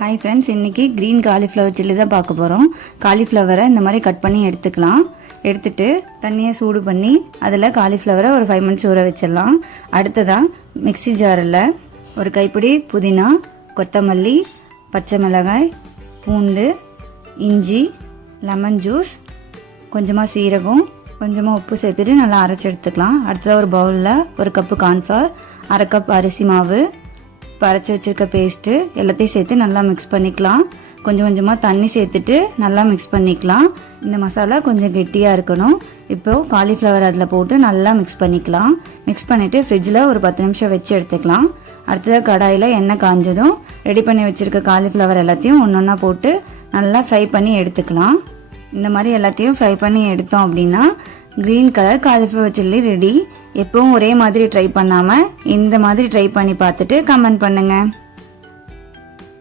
Hi friends, இன்றைக்கி green cauliflower chilli தான் பார்க்க போகிறோம். காலிஃப்ளவரை இந்த மாதிரி கட் பண்ணி எடுத்துக்கலாம். எடுத்துட்டு தண்ணியை சூடு பண்ணி அதில் காலிஃப்ளவரை ஒரு 5 மினிட்ஸ் ஊற வச்சிடலாம். அடுத்ததாக மிக்ஸி ஜாரில் ஒரு கைப்பிடி புதினா, கொத்தமல்லி, பச்சை மிளகாய், பூண்டு, இஞ்சி, லெமன் ஜூஸ், கொஞ்சமாக சீரகம், கொஞ்சமாக உப்பு சேர்த்துட்டு நல்லா அரைச்சி எடுத்துக்கலாம். அடுத்ததாக ஒரு பவுலில் ஒரு கப்பு கார்ன்ஃப்ளவர், 1/2 கப் அரிசி மாவு, அரைச்சி வச்சிருக்க பேஸ்ட்டு எல்லாத்தையும் சேர்த்து நல்லா மிக்ஸ் பண்ணிக்கலாம். கொஞ்சம் கொஞ்சமாக தண்ணி சேர்த்துட்டு நல்லா மிக்ஸ் பண்ணிக்கலாம். இந்த மசாலா கொஞ்சம் கெட்டியாக இருக்கணும். இப்போது காலிஃப்ளவர் அதில் போட்டு நல்லா மிக்ஸ் பண்ணிக்கலாம். மிக்ஸ் பண்ணிவிட்டு ஃப்ரிட்ஜில் ஒரு 10 நிமிஷம் வச்சு எடுத்துக்கலாம். அடுத்ததாக கடாயில் எண்ணெய் காஞ்சதும் ரெடி பண்ணி வச்சுருக்க காலிஃப்ளவர் எல்லாத்தையும் ஒன்று ஒன்றா போட்டு நல்லா ஃப்ரை பண்ணி எடுத்துக்கலாம். இந்த மாதிரி எல்லாத்தையும் ஃப்ரை பண்ணி எடுத்தோம் அப்படின்னா green colour cauliflower chilli ready. எப்பவும் ஒரே மாதிரி ட்ரை பண்ணாமல் இந்த மாதிரி ட்ரை பண்ணி பார்த்துட்டு கமெண்ட் பண்ணுங்கள்.